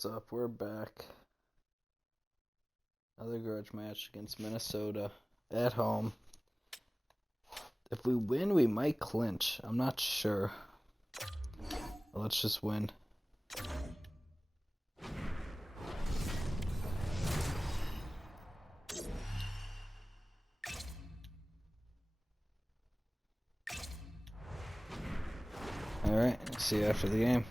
what's up? We're back. Another grudge match against Minnesota at home. If we win, we might clinch. I'm not sure. But let's just win. Alright, see you after the game.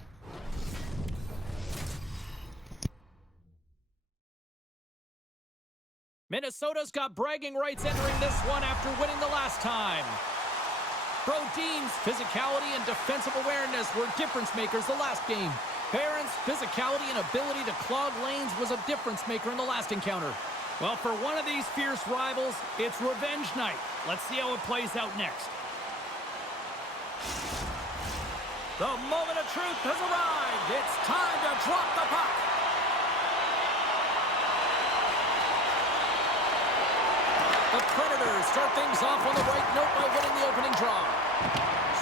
Minnesota's got bragging rights entering this one after winning the last time. Brodin's physicality and defensive awareness were difference makers the last game. Barron's physicality and ability to clog lanes was a difference maker in the last encounter. Well, for one of these fierce rivals, it's revenge night. Let's see how it plays out next. The moment of truth has arrived. It's time to drop the puck. The Predators start things off on the right note by winning the opening draw.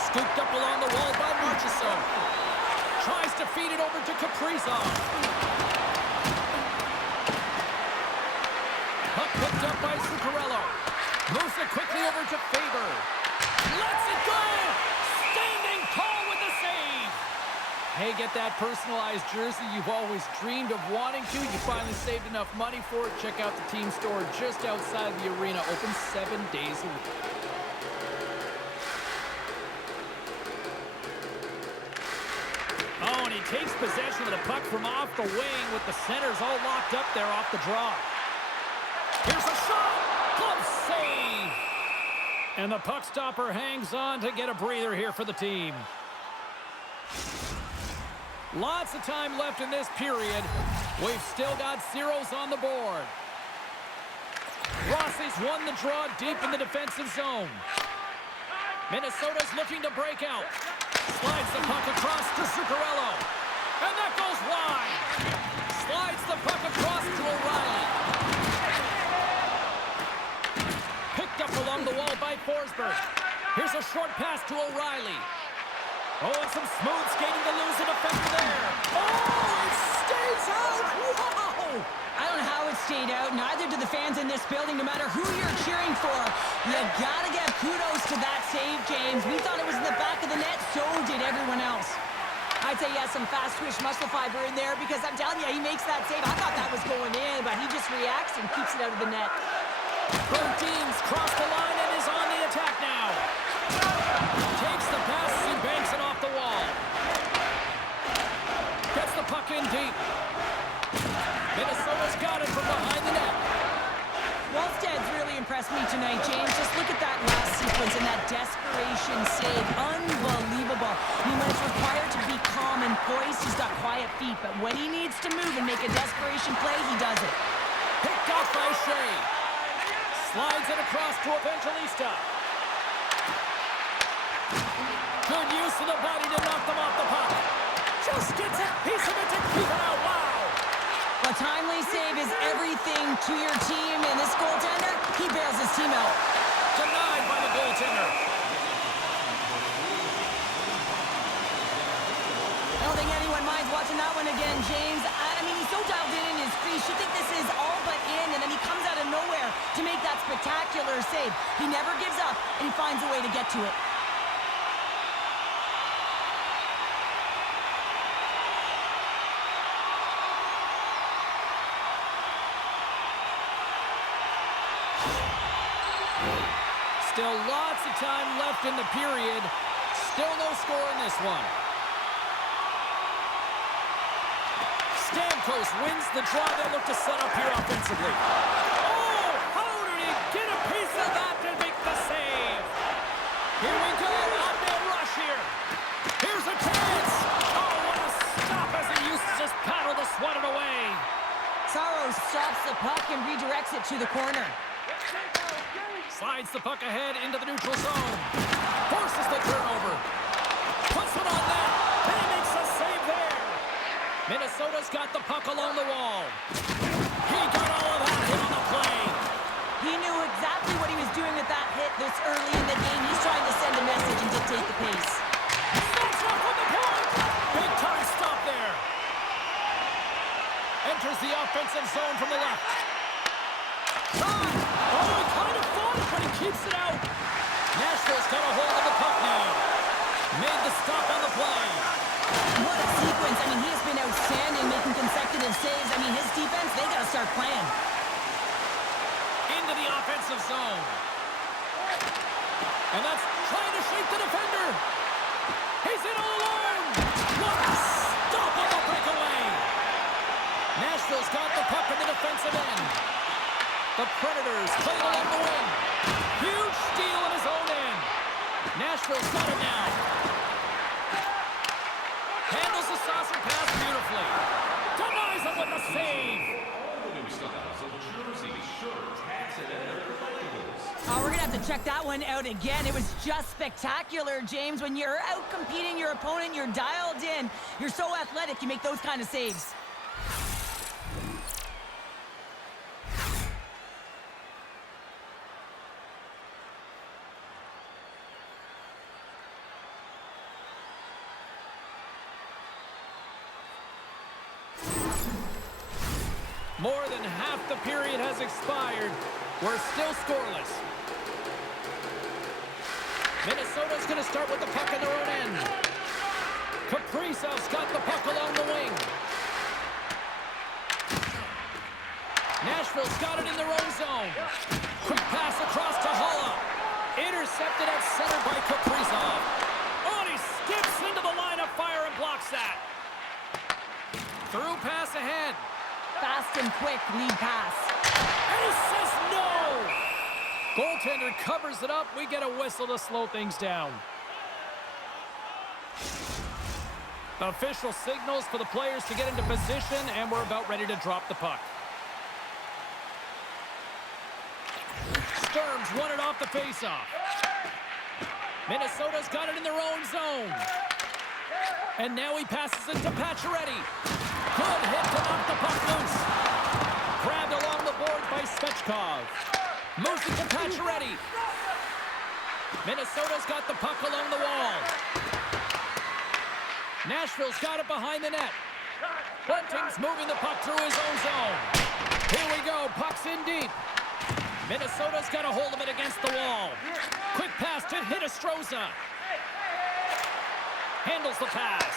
Scooped up along the wall by Marchessault. Tries to feed it over to Kaprizov. Puck picked up by Zuccarello. Moves it quickly over to Faber. Lets it go! Standing tall with the save! Hey, get that personalized jersey you've always dreamed of wanting to. You finally saved enough money for it. Check out the team store just outside the arena. Open 7 days a week. Oh, and he takes possession of the puck from off the wing with the centers all locked up there off the draw. Here's a shot! Glove save! And the puck stopper hangs on to get a breather here for the team. Lots of time left in this period. We've still got zeros on the board. Rossi's won the draw deep in the defensive zone. Minnesota's looking to break out. Slides the puck across to Zuccarello. And that goes wide. Slides the puck across to O'Reilly. Picked up along the wall by Forsberg. Here's a short pass to O'Reilly. Oh, and some smooth skating to lose an defender there. Oh, it stays out! Wow! I don't know how it stayed out. Neither do the fans in this building, no matter who you're cheering for. You gotta give kudos to that save, James. We thought it was in the back of the net, so did everyone else. I'd say he has some fast-twitch muscle fiber in there because I'm telling you, he makes that save. I thought that was going in, but he just reacts and keeps it out of the net. Brodin's crossed the line and is on the attack now. Takes the pass and banks it off the wall. Gets the puck in deep. Minnesota's got it from behind the net. Wallsted's really impressed me tonight, James. Just look at that last sequence and that desperation save. Unbelievable. I mean, when it's required to be calm and poised, he's got quiet feet. But when he needs to move and make a desperation play, he does it. Picked off by Shea. Slides it across to Evangelista. Good use of the body to knock them off the puck. Just gets a piece of it to keep it out. Wow! A timely save is everything to your team, and this goaltender, he bails his team out. Denied by the goaltender. I don't think anyone minds watching that one again, James. I mean, he's so dialed in his crease. You think this is all but in, and then he comes out of nowhere to make that spectacular save. He never gives up, and he finds a way to get to it. Still lots of time left in the period. Still no score in this one. Stamkos wins the draw. They look to set up here offensively. Oh, how did he get a piece of that to make the save? Here we go. On-man rush here. Here's a chance. Oh, what a stop as he uses his paddle to swat it away. Saros stops the puck and redirects it to the corner. Slides the puck ahead into the neutral zone. Forces the turnover. Puts it on net. And he makes a save there. Minnesota's got the puck along the wall. He got all of that hit on the play. He knew exactly what he was doing with that hit this early in the game. He's trying to send a message and dictate the pace. That's up on the point. Big time stop there. Enters the offensive zone from the left. Shot! Oh, he kind of fought it, but he keeps it out. Nashville's got a hold of the puck now. Made the stop on the play. What a sequence. I mean, he has been outstanding, making consecutive saves. I mean, his defense, they got to start playing. Into the offensive zone. And that's trying to shake the defender. He's in all alone. What a stop on the breakaway. Nashville's got the puck in the defensive end. The Predators play it along the wing. Huge steal in his own end. Nashville's got it now. Handles the saucer pass beautifully. Denies him with the save. Oh, we're going to have to check that one out again. It was just spectacular, James. When you're out competing your opponent, you're dialed in. You're so athletic, you make those kind of saves. More than half the period has expired. We're still scoreless. Minnesota's going to start with the puck in their own end. Kaprizov's got the puck along the wing. Nashville's got it in their own zone. Quick pass across to Holla. Intercepted at center by Kaprizov. Oh, and he skips into the line of fire and blocks that. Through pass ahead. Fast and quick lead pass. And he says no! Goaltender covers it up. We get a whistle to slow things down. Official signals for the players to get into position, and we're about ready to drop the puck. Sturms won it off the faceoff. Minnesota's got it in their own zone. And now he passes it to Pacioretty. Good hit to knock the puck loose. Grabbed along the boards by Svechkov. Moves it to Pacioretty. Minnesota's got the puck along the wall. Nashville's got it behind the net. Bunting's moving the puck through his own zone. Here we go. Puck's in deep. Minnesota's got a hold of it against the wall. Quick pass to Hinostroza. Handles the pass.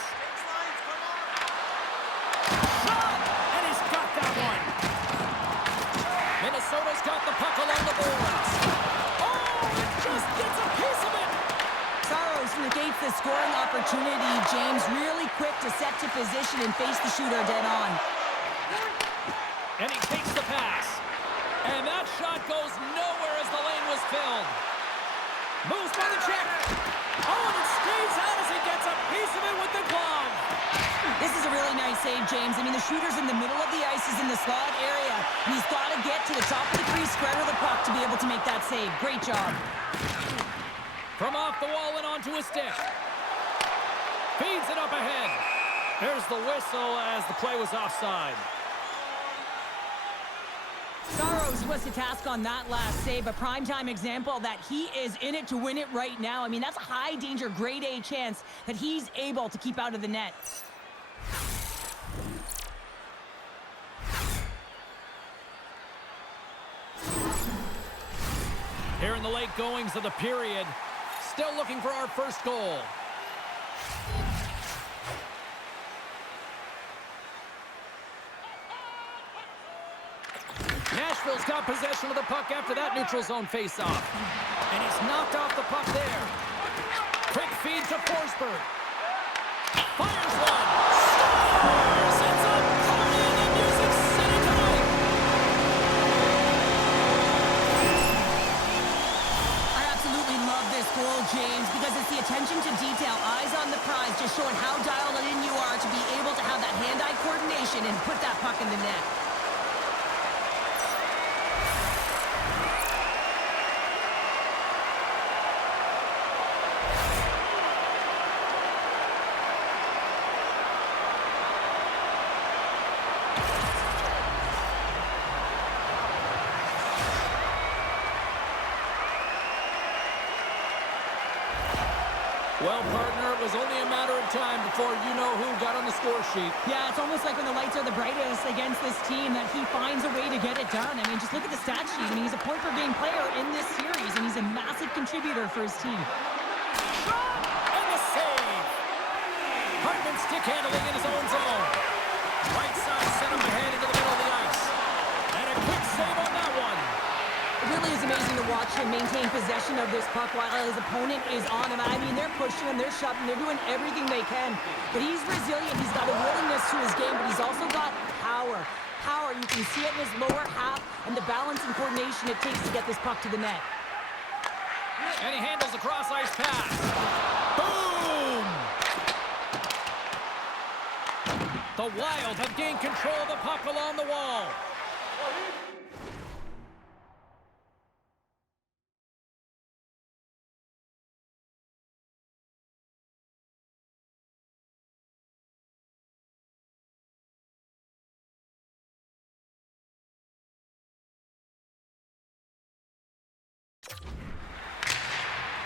Shot! And he's got that one. Minnesota's got the puck along the boards. Oh, it just gets a piece of it. Saros negates the scoring opportunity. James really quick to set to position and face the shooter dead on. And he takes the pass. And that shot goes nowhere as the lane was filled. Moves by the check. Oh, and it stays out as he gets a piece of it with the glove. This is a really nice save, James. I mean, the shooter's in the middle of the ice. He's in the slot area. And he's got to get to the top of the crease, square to the puck to be able to make that save. Great job. From off the wall and onto a stick. Feeds it up ahead. There's the whistle as the play was offside. Saros was the task on that last save, a primetime example that he is in it to win it right now. I mean, that's a high-danger, grade A chance that he's able to keep out of the net. Here in the late goings of the period, still looking for our first goal. Nashville's got possession of the puck after that neutral zone faceoff. And he's knocked off the puck there. Quick feed to Forsberg. Fires one. Scores! It's a party in the Music City tonight. I absolutely love this goal, James, because it's the attention to detail, eyes on the prize, just showing how dialed in you are to be able to have that hand-eye coordination and put that puck in the net. Well, partner, it was only a matter of time before you know who got on the score sheet. Yeah, it's almost like when the lights are the brightest against this team that he finds a way to get it done. I mean, just look at the stat sheet. I mean, he's a point-per-game player in this series, and he's a massive contributor for his team. And the save. Hartman stick handling in his own zone. Right side sent him ahead into the middle of the ice. And a quick save on that one. It really is amazing to watch him maintain possession of this puck while his opponent is on him. I mean, they're pushing him, they're shoving, they're doing everything they can. But he's resilient. He's got a willingness to his game, but he's also got power. Power, you can see it in his lower half and the balance and coordination it takes to get this puck to the net. And he handles the cross-ice pass. Boom! The Wild have gained control of the puck along the wall.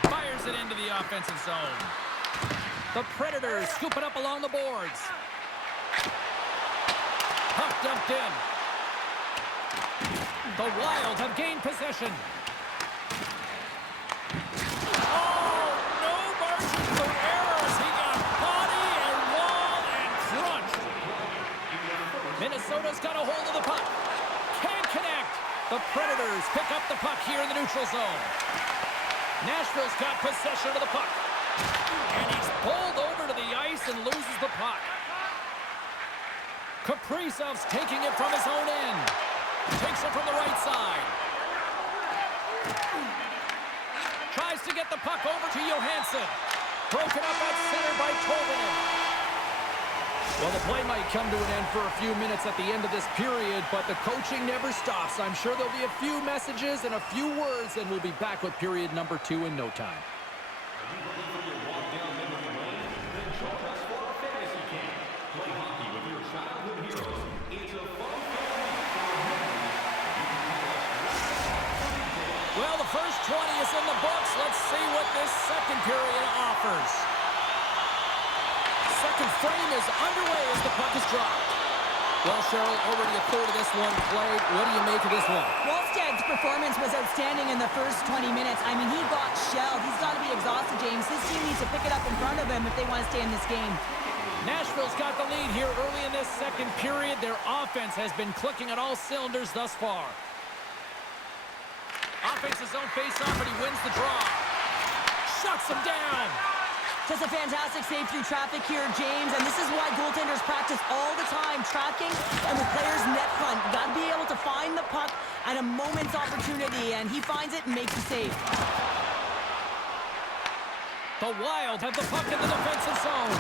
Fires it into the offensive zone. The Predators scoop it up along the boards. Puck dumped in. The Wild have gained possession. Oh, no margin for errors. He got body and wall and crunched. Minnesota's got a hold of the puck. Can't connect. The Predators pick up the puck here in the neutral zone. Nashville's got possession of the puck. And he's bowled over to the ice and loses the puck. Kaprizov's taking it from his own end. Takes it from the right side. Tries to get the puck over to Johansson. Broken up at center by Tolvanen. Well, the play might come to an end for a few minutes at the end of this period, but the coaching never stops. I'm sure there'll be a few messages and a few words, and we'll be back with period number 2 in no time. Well, the first 20 is in the books. Let's see what this second period offers. Second frame is underway as the puck is dropped. Well, Cheryl, already a third of this one played. What do you make of this one? Wallsted's performance was outstanding in the first 20 minutes. I mean, he got shelled. He's got to be exhausted, James. His team needs to pick it up in front of him if they want to stay in this game. Nashville's got the lead here early in this second period. Their offense has been clicking on all cylinders thus far. Offense his own face-off, and he wins the draw. Shuts him down. Just a fantastic save through traffic here, James, and this is why goaltenders practice all the time, tracking and with players net front. You got to be able to find the puck at a moment's opportunity, and he finds it and makes the save. The Wild have the puck in the defensive zone.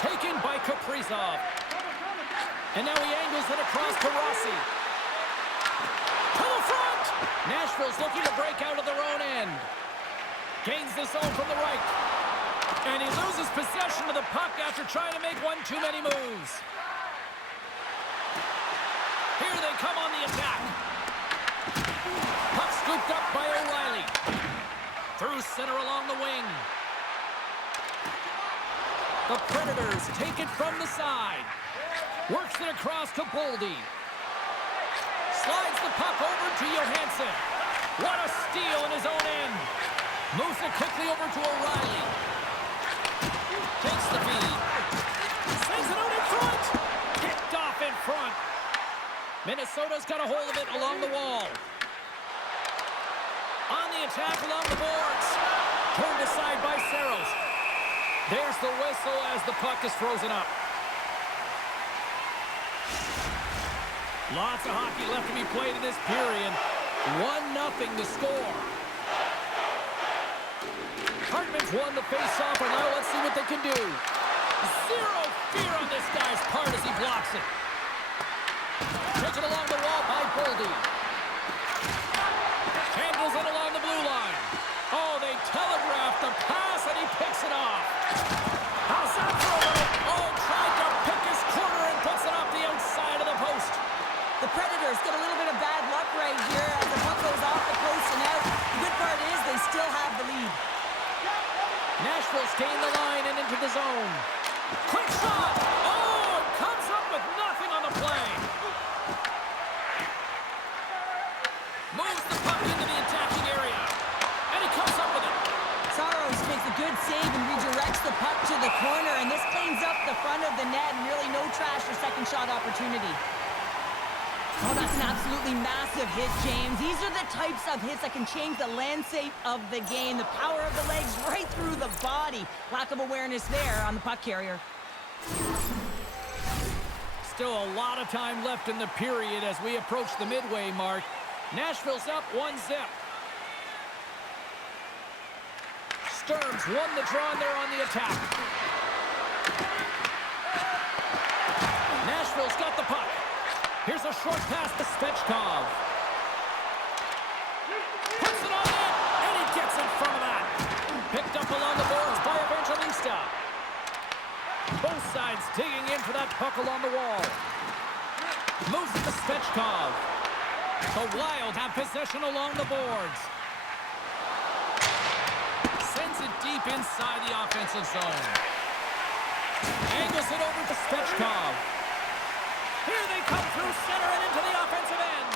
Taken by Kaprizov. And now he angles it across to Rossi. To the front! Nashville's looking to break out of their own end. Gains the zone from the right. And he loses possession of the puck after trying to make one too many moves. Here they come on the attack. Puck scooped up by O'Reilly. Through center along the wing. The Predators take it from the side. Works it across to Boldy. Slides the puck over to Johansson. What a steal in his own end. Moves it quickly over to O'Reilly. Takes the feed. Sends it out in front. Kicked off in front. Minnesota's got a hold of it along the wall. On the attack along the boards. Turned aside by Saros. There's the whistle as the puck is frozen up. Lots of hockey left to be played in this period. 1-0 the score. Hartman's won the face-off, and now let's see what they can do. Zero fear on this guy's part as he blocks it. Taken along the wall by Boldy. Handles it along the blue line. Oh, they telegraphed the pass, and he picks it off. How's that throw? Oh, tried to pick his corner and puts it off the outside of the post. The Predators get a little bit of bad luck right here as the puck goes off the post and out. The good part is they still have the lead. Nashville's gained the line shot opportunity. Oh, that's an absolutely massive hit, James. These are the types of hits that can change the landscape of the game. The power of the legs right through the body. Lack of awareness there on the puck carrier. Still a lot of time left in the period as we approach the midway mark. Nashville's up 1-0. Stearns won the draw and they're on the attack. Nashville's got the puck. Here's a short pass to Svechkov. Puts it on net, and he gets in front of that. Picked up along the boards by Evangelista. Both sides digging in for that puck along the wall. Moves it to Svechkov. The Wild have possession along the boards. Sends it deep inside the offensive zone. Angles it over to Svechkov. Here they come through center and into the offensive end.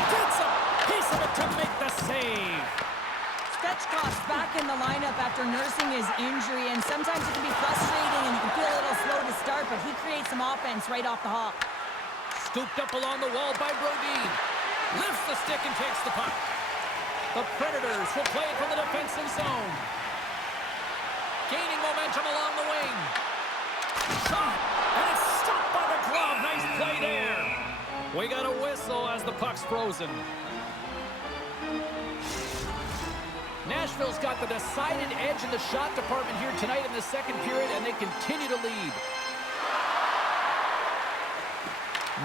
Gets a piece of it to make the save. Svechkov's back in the lineup after nursing his injury, and sometimes it can be frustrating and you can feel a little slow to start, but he creates some offense right off the hop. Scooped up along the wall by Brodin. Lifts the stick and takes the puck. The Predators will play it from the defensive zone. Gaining momentum along the wing. Shot, and it's stopped by the glove. Nice play there. We got a whistle as the puck's frozen. Nashville's got the decided edge in the shot department here tonight in the second period, and they continue to lead.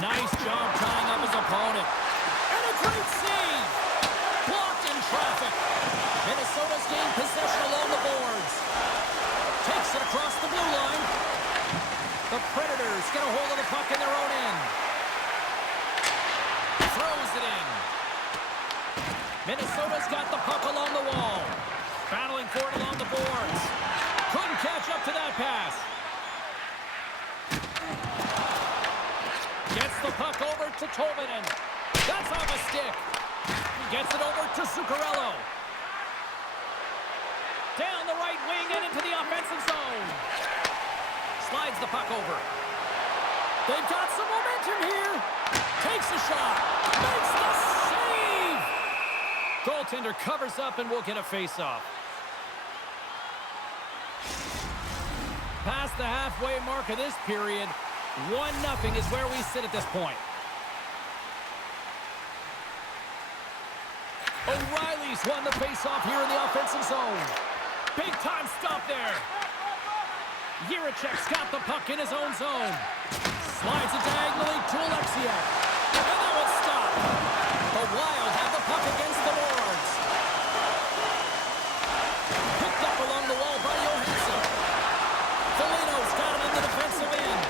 Nice job tying up his opponent. And a great save! Blocked in traffic. Minnesota's gained possession along the boards. Takes it across the blue line. The Predators get a hold of the puck in their own end. Throws it in. Minnesota's got the puck along the wall. Battling for it along the boards. Couldn't catch up to that pass. Gets the puck over to Tolvanen. That's off a stick. Gets it over to Zuccarello. Down the right wing and into the offensive zone. Slides the puck over. They've got some momentum here. Takes a shot. Makes the save. Goaltender covers up and will get a face-off. Past the halfway mark of this period, 1-0 is where we sit at this point. O'Reilly's won the face-off here in the offensive zone. Big-time stop there. Jiricek's got the puck in his own zone. Slides it diagonally to Alexiak. And that was stopped. The Wild have the puck against the boards. Picked up along the wall by Johansson. Foligno's got him in the defensive end.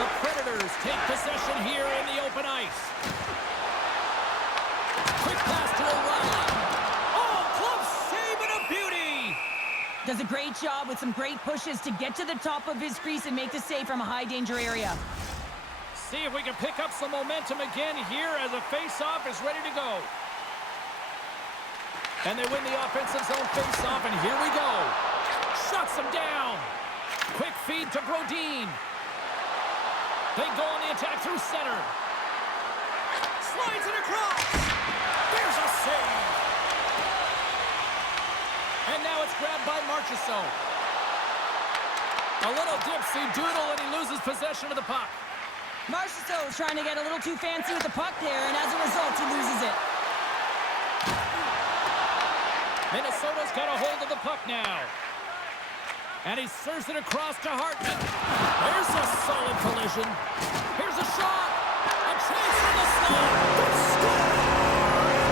The Predators take possession here in the open ice. Quick pass to O'Reilly. Oh, close save and a beauty. Does a great job with some great pushes to get to the top of his crease and make the save from a high-danger area. See if we can pick up some momentum again here as the face-off is ready to go. And they win the offensive zone face-off, and here we go. Shuts him down. Quick feed to Brodin. They go on the attack through center. Slides it across. There's a save. And now it's grabbed by Marchessault. A little dipsy doodle and he loses possession of the puck. Marchessault is trying to get a little too fancy with the puck there, and as a result, he loses it. Minnesota's got a hold of the puck now. And he serves it across to Hartman. There's a solid collision. Here's a shot. A chance for the slot. Score!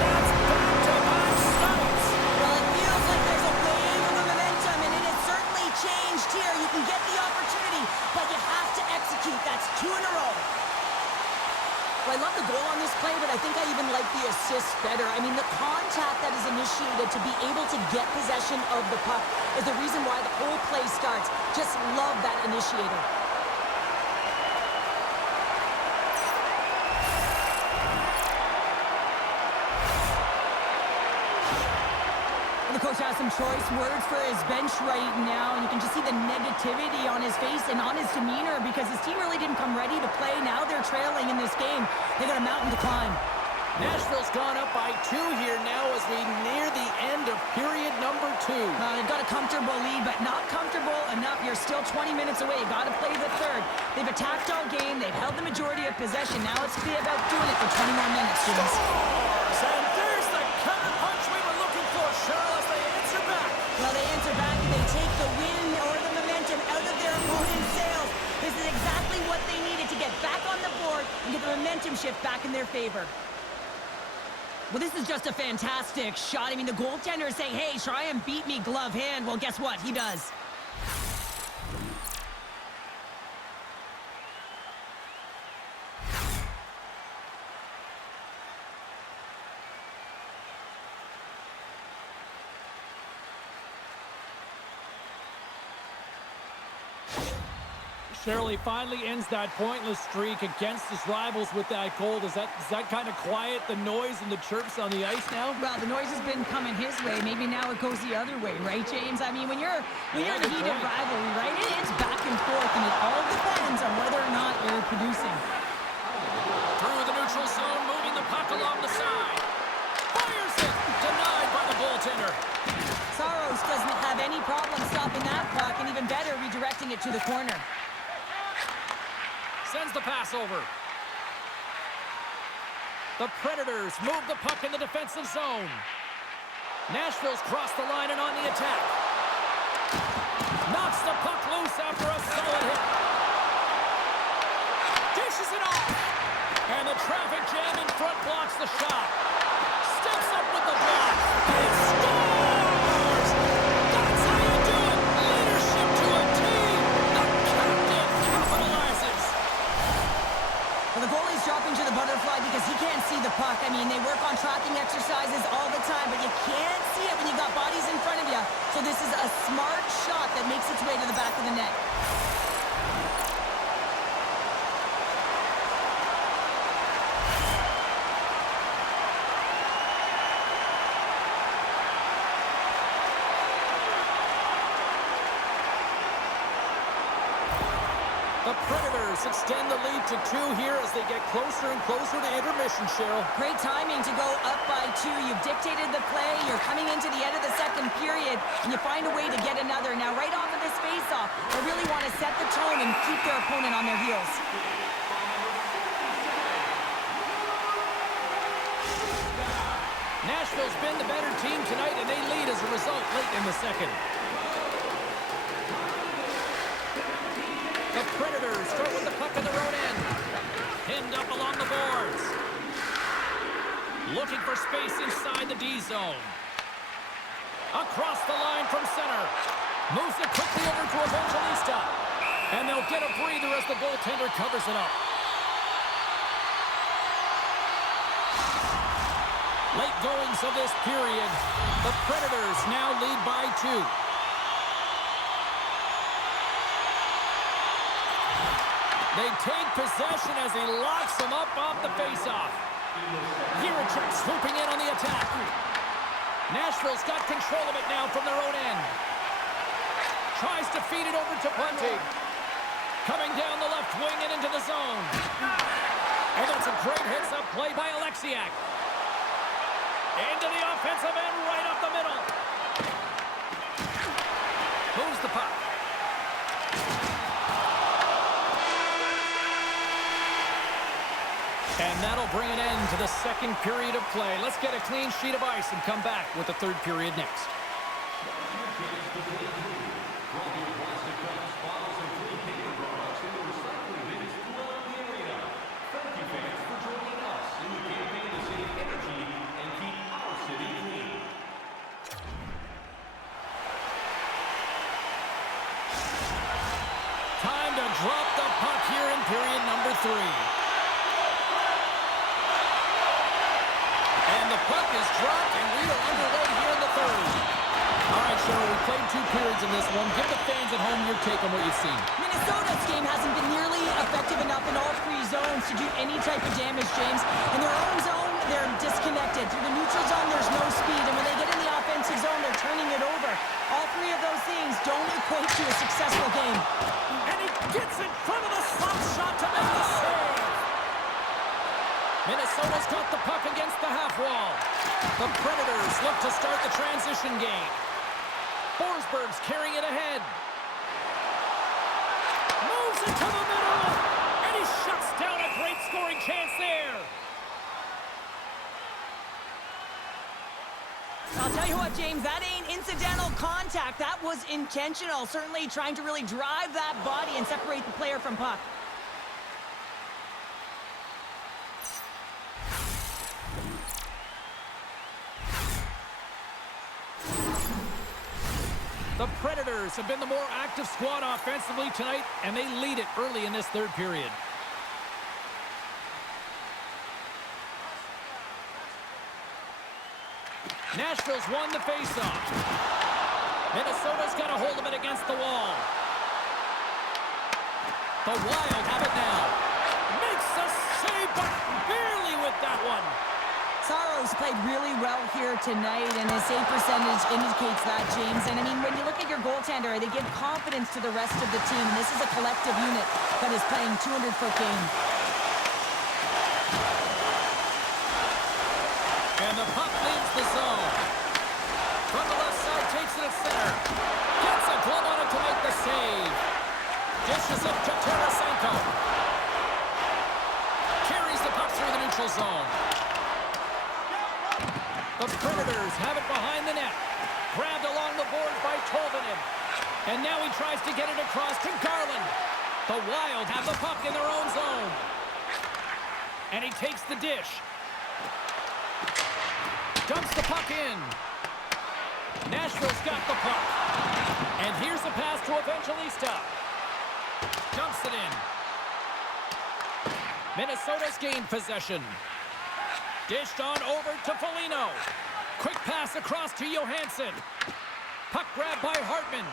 That's back-to-back stops. Well, it feels like there's a wave of momentum, and it has certainly changed here. You can get the opportunity, but you have to execute. That's 2 in a row. Well, I love the goal on this play, but I think I even like the assist better. I mean, the contact that is initiated to be able to get possession of the puck is the reason why the whole play starts. Just love that initiator. The coach has some choice words for his bench right now, and you can just see the negativity on his face and on his demeanor because his team really didn't come ready to play. Now they're trailing in this game. They got a mountain to climb. Nashville's gone up by 2 here now as we near the end of period number 2. They've got a comfortable lead, but not comfortable enough. You're still 20 minutes away. You got to play the third. They've attacked all game. They've held the majority of possession. Now it's going to be about doing it for 20 more minutes, James. And there's the counter punch we were looking for, Cheryl, as they answer back. Well, they answer back and they take the wind or the momentum out of their opponent's sails. This is exactly what they needed to get back on the board and get the momentum shift back in their favor. Well, this is just a fantastic shot. I mean, the goaltender is saying, hey, try and beat me glove hand. Well, guess what? He does. Cheryl, he finally ends that pointless streak against his rivals with that goal. Does that kind of quiet the noise and the chirps on the ice now? Well, the noise has been coming his way. Maybe now it goes the other way, right, James? I mean, when you're in a heated rivalry, right, it's back and forth, and it all depends on whether or not you're producing. Through the neutral zone, moving the puck along the side. Fires it! Denied by the goaltender. Saros doesn't have any problem stopping that puck, and even better, redirecting it to the corner. Sends the pass over. The Predators move the puck in the defensive zone. Nashville's crossed the line and on the attack. Knocks the puck loose after a solid hit. Dishes it off. And the traffic jam in front blocks the shot. Steps up with the block. And scores! That's how you do it. Leadership to a team. The captain capitalizes. Well, the goalie's dropping to the butterfly because he can't see the puck. I mean, they work on tracking exercises all the time, but you can't see it when you've got bodies in front of you. So this is a smart shot that makes its way to the back of the net. The Predators extend the lead to 2 here as they get closer and closer to intermission, Cheryl. Great timing to go up by 2. You've dictated the play. You're coming into the end of the second period, and you find a way to get another. Now, right off of this face-off, they really want to set the tone and keep their opponent on their heels. Nashville's been the better team tonight, and they lead as a result late in the second. The Predators start with the puck in their own end. Pinned up along the boards. Looking for space inside the D zone. Across the line from center. Moves it quickly over to Evangelista. And they'll get a breather as the goaltender covers it up. Late goings of this period. The Predators now lead by 2. They take possession as he locks them up off the faceoff. Jiricek swooping in on the attack. Nashville's got control of it now from their own end. Tries to feed it over to Bunting. Coming down the left wing and into the zone. And that's a great heads-up play by Alexiak. Into the offensive end, right up the middle. Moves the puck. And that'll bring an end to the second period of play. Let's get a clean sheet of ice and come back with the third period next. Time to drop the puck here in period number 3. And the puck is dropped, and we are underway here in the third. All right, Cheryl, we played 2 periods in this one. Give the fans at home your take on what you've seen. Minnesota's game hasn't been nearly effective enough in all 3 zones to do any type of damage, James. In their own zone, they're disconnected. Through the neutral zone, there's no speed. And when they get in the offensive offensive zone, they're turning it over. All three of those things don't equate to a successful game. And he gets in front of the slap shot to make the save. Minnesota's got the puck against the half wall. The Predators look to start the transition game. Forsberg's carrying it ahead. Moves it to the middle. And he shuts down a great scoring chance there. I'll tell you what, James, that ain't incidental contact. That was intentional. Certainly trying to really drive that body and separate the player from puck. The Predators have been the more active squad offensively tonight, and they lead it early in this third period. Nashville's won the faceoff. Minnesota's got a hold of it against the wall. The Wild have it now. Makes the save, but barely with that one. Saros played really well here tonight, and his save percentage indicates that, James. And, I mean, when you look at your goaltender, they give confidence to the rest of the team. And this is a collective unit that is playing 200-foot game. And the puck leaves the zone. From the left side, takes it at center. Gets a glove on it to make the save. Dishes it to Tarasenko. Carries the puck through the neutral zone. The Predators have it behind the net. Grabbed along the boards by Tolvanen. And now he tries to get it across to Garland. The Wild have the puck in their own zone. And he takes the dish. Dumps the puck in. Nashville's got the puck. And here's the pass to Evangelista. Dumps it in. Minnesota's gained possession. Dished on over to Foligno. Quick pass across to Johansson. Puck grab by Hartman.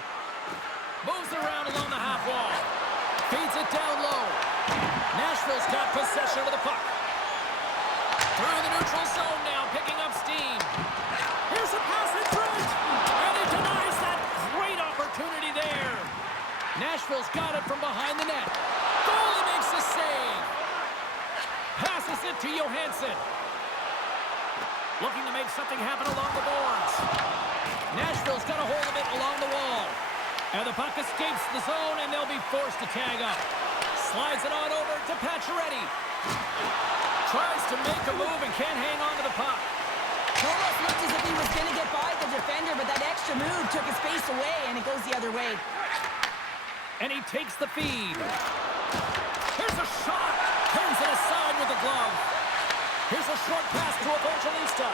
Moves around along the half wall. Feeds it down low. Nashville's got possession of the puck. Through the neutral zone now, picking up steam. Here's a pass in front. And he denies that great opportunity there. Nashville's got it from behind the net. Goalie makes the save. Passes it to Johansson. Looking to make something happen along the boards. Nashville's got a hold of it along the wall. And the puck escapes the zone, and they'll be forced to tag up. Slides it on over to Pacioretty. Tries to make a move and can't hang on to the puck. Almost looked as if he was going to get by the defender, but that extra move took his face away, and it goes the other way. And he takes the feed. Here's a shot. Turns it aside with the glove. Here's a short pass to Evangelista.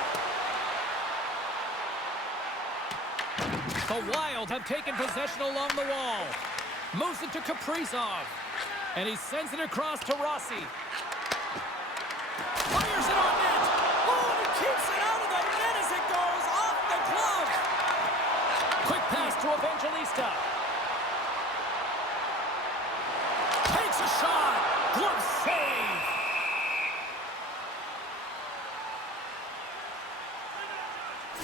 The Wild have taken possession along the wall. Moves it to Kaprizov. And he sends it across to Rossi. Fires it on net. Oh, and he keeps it out of the net as it goes off the glove. Quick pass to Evangelista. Takes a shot. Glove save.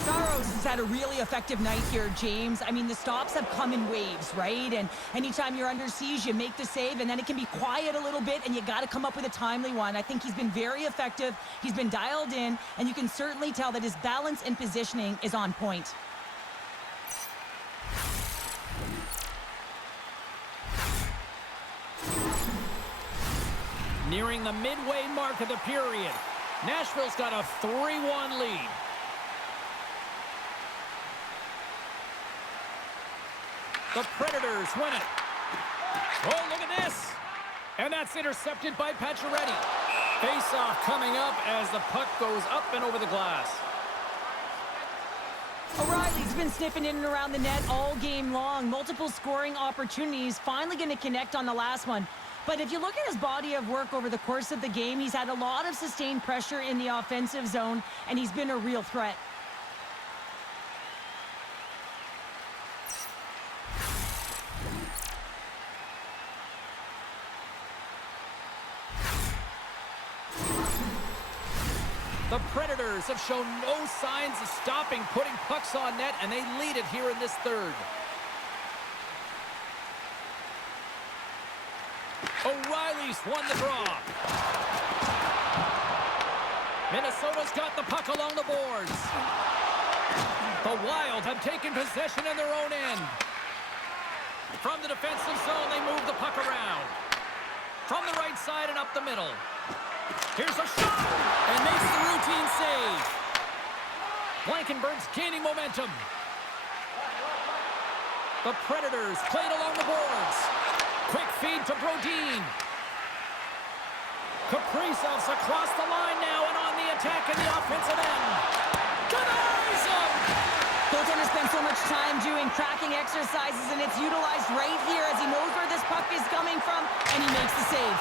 Saros has had a really effective night here, James. I mean, the stops have come in waves, right? And anytime you're under siege, you make the save, and then it can be quiet a little bit, and you got to come up with a timely one. I think he's been very effective. He's been dialed in, and you can certainly tell that his balance and positioning is on point. Nearing the midway mark of the period. Nashville's got a 3-1 lead. The Predators win it. Oh, look at this. And that's intercepted by Pacioretty. Face-off coming up as the puck goes up and over the glass. O'Reilly's been sniffing in and around the net all game long. Multiple scoring opportunities. Finally going to connect on the last one. But if you look at his body of work over the course of the game, he's had a lot of sustained pressure in the offensive zone, and he's been a real threat. The Predators have shown no signs of stopping putting pucks on net, and they lead it here in this third. O'Reilly's won the draw. Minnesota's got the puck along the boards. The Wild have taken possession in their own end. From the defensive zone, they move the puck around. From the right side and up the middle. Here's a shot, and makes the routine save. Blankenberg's gaining momentum. The Predators played along the boards. Quick feed to Brodin. Kaprizov's across the line now and on the attack in the offensive end. Denies him! Goaltender spends so much time doing cracking exercises, and it's utilized right here as he knows where this puck is coming from, and he makes the save.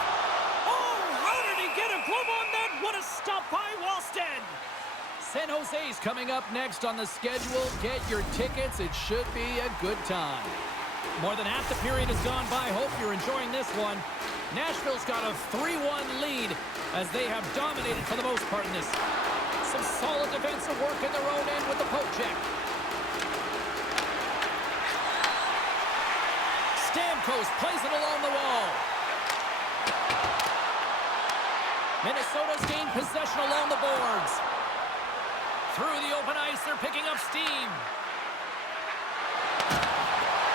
Oh, how did he get a glove on that? What a stop by Wallstead! San Jose's coming up next on the schedule. Get your tickets. It should be a good time. More than half the period has gone by. Hope you're enjoying this one. Nashville's got a 3-1 lead as they have dominated for the most part in this. Some solid defensive work in their own end with the poke check. Stamkos plays it along the wall. Minnesota's gained possession along the boards. Through the open ice, they're picking up steam.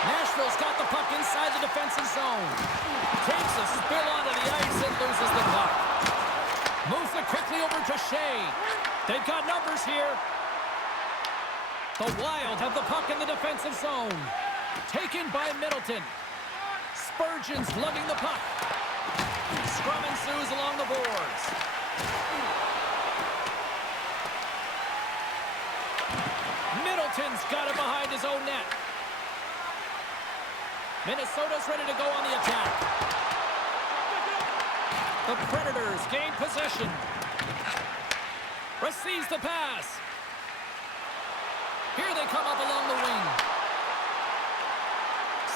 Nashville's got the puck inside the defensive zone. Takes a spill onto the ice and loses the puck. Moves it quickly over to Shea. They've got numbers here. The Wild have the puck in the defensive zone. Taken by Middleton. Spurgeon's lugging the puck. Scrum ensues along the boards. Middleton's got it behind his own net. Minnesota's ready to go on the attack. The Predators gain possession. Receives the pass. Here they come up along the wing.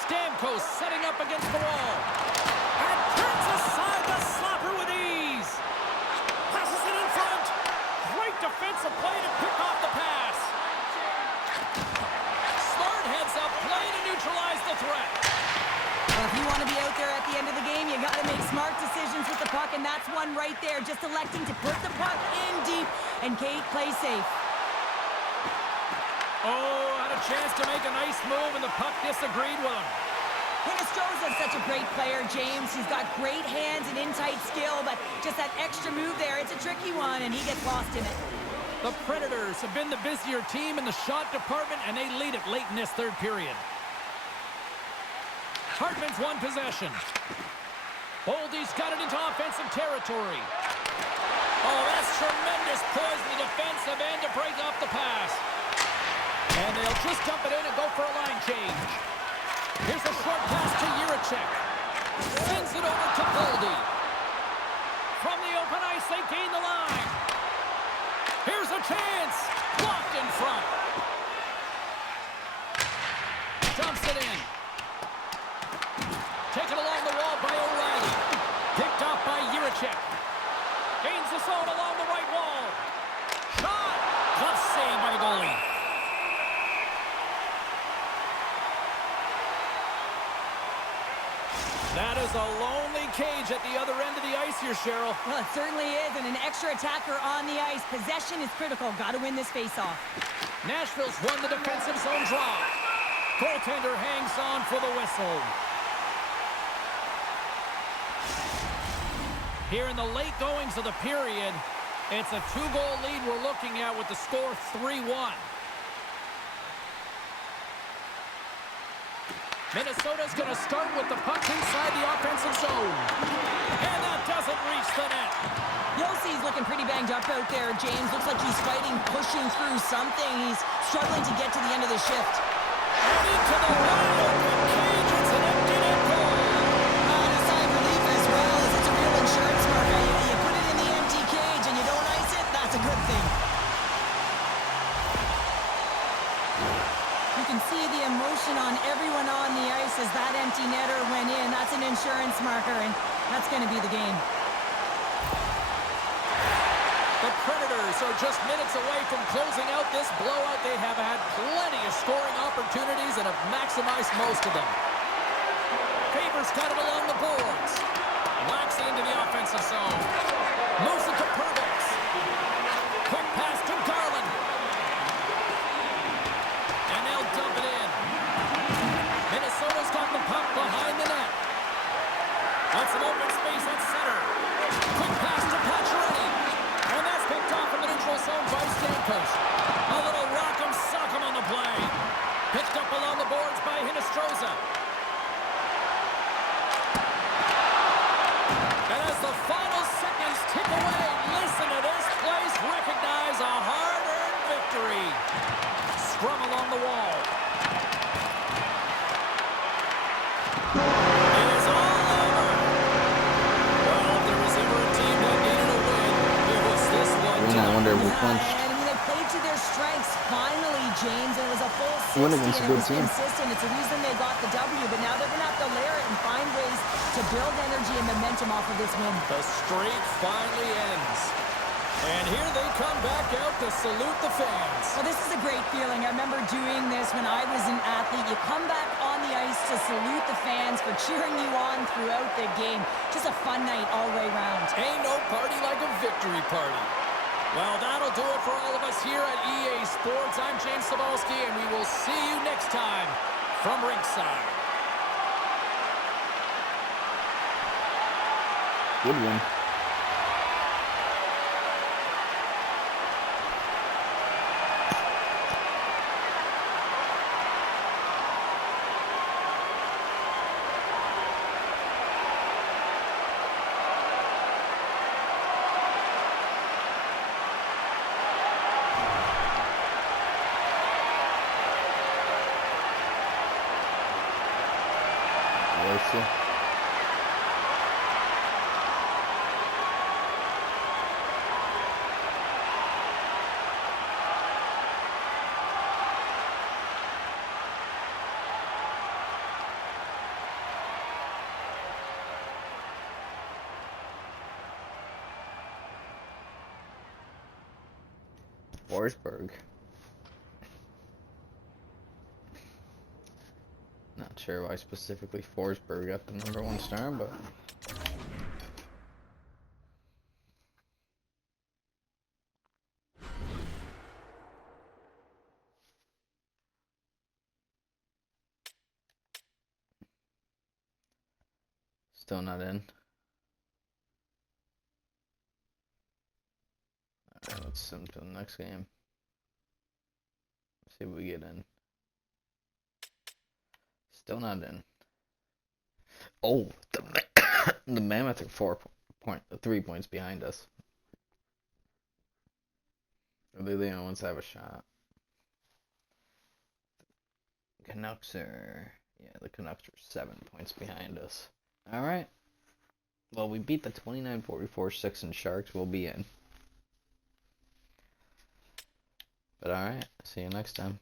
Stamkos setting up against the wall. And turns aside the slapper with ease. Passes it in front. Great defensive play to pick off the pass. Smart heads up play to neutralize the threat. Well, if you want to be out there at the end of the game, you got to make smart decisions with the puck, and that's one right there, just electing to put the puck in deep and Kate plays safe. Oh, had a chance to make a nice move, and the puck disagreed with him. Hinostroza's such a great player, James. He's got great hands and in-tight skill, but just that extra move there, it's a tricky one, and he gets lost in it. The Predators have been the busier team in the shot department, and they lead it late in this third period. Hartman's won possession. Boldy's got it into offensive territory. Oh, that's tremendous poise in the defensive end to break off the pass. And they'll just dump it in and go for a line change. Here's a short pass to Jiricek. Sends it over to Boldy. From the open ice, they gain the line. Here's a chance. Blocked in front. Dumps it in. Taken along the wall by O'Reilly. Picked off by Jiricek. Gains the zone along the right wall. Shot! Glove save by the goalie. That is a lonely cage at the other end of the ice here, Cheryl. Well, it certainly is, and an extra attacker on the ice. Possession is critical. Got to win this face-off. Nashville's won the defensive zone draw. Goaltender hangs on for the whistle. Here in the late goings of the period, it's a 2-goal lead we're looking at with the score 3-1. Minnesota's going to start with the puck inside the offensive zone. And that doesn't reach the net. Yossi's looking pretty banged up out there, James. Looks like he's fighting, pushing through something. He's struggling to get to the end of the shift. And into the wide open cage, it's an empty net goal. A sigh of relief as well, as it's a real insurance marker. You put it in the empty cage and you don't ice it, that's a good thing. You can see the emotion on everyone on the ice as that empty netter went in. That's an insurance marker, and that's going to be the game. The Predators Leafs are just minutes away from closing out this blowout. They have had plenty of scoring opportunities and have maximized most of them. Favors got it along the boards. Waxy into the offensive zone. Moves it to Perbix. Quick pass to Garland. And they'll dump it in. Minnesota's got the puck behind the net. Got some open space at center. Quick pass to Pacioretty. And that's picked off in the neutral zone by Stamkos. A little rock'em sock'em on the play. Picked up along the boards by Hinostroza. And as the final seconds tick away, listen to this place recognize a hard-earned victory. Scrum along the wall. It is all over. Well, if there was ever a team that needed a win, it was this one. I wonder if we clinched. I mean, they played to their strengths finally, James. It was a full 60, Win against a and it good was team. consistent. It's the reason they got the W, but now they're going to have to layer it and find ways to build energy and momentum off of this win. The streak finally ends. And here they come back out to salute the fans. Well, this is a great feeling. I remember doing this when I was an athlete. You come back on the ice to salute the fans for cheering you on throughout the game. Just a fun night all the way around. Ain't no party like a victory party. Well, that'll do it for all of us here at EA Sports. I'm James Cebulski, and we will see you next time from Rinkside. Good one. Mercy. Forsberg. Not sure why specifically Forsberg got the #1 star, but still not in. Alright, let's send to the next game. See if we get in. Still not in. Oh, the Mammoth are 3 points behind us. Are they the only ones that have a shot? Canucks are, the Canucks are 7 points behind us. All right. Well, we beat the 29-44 Sixon Sharks. We'll be in. But all right. See you next time.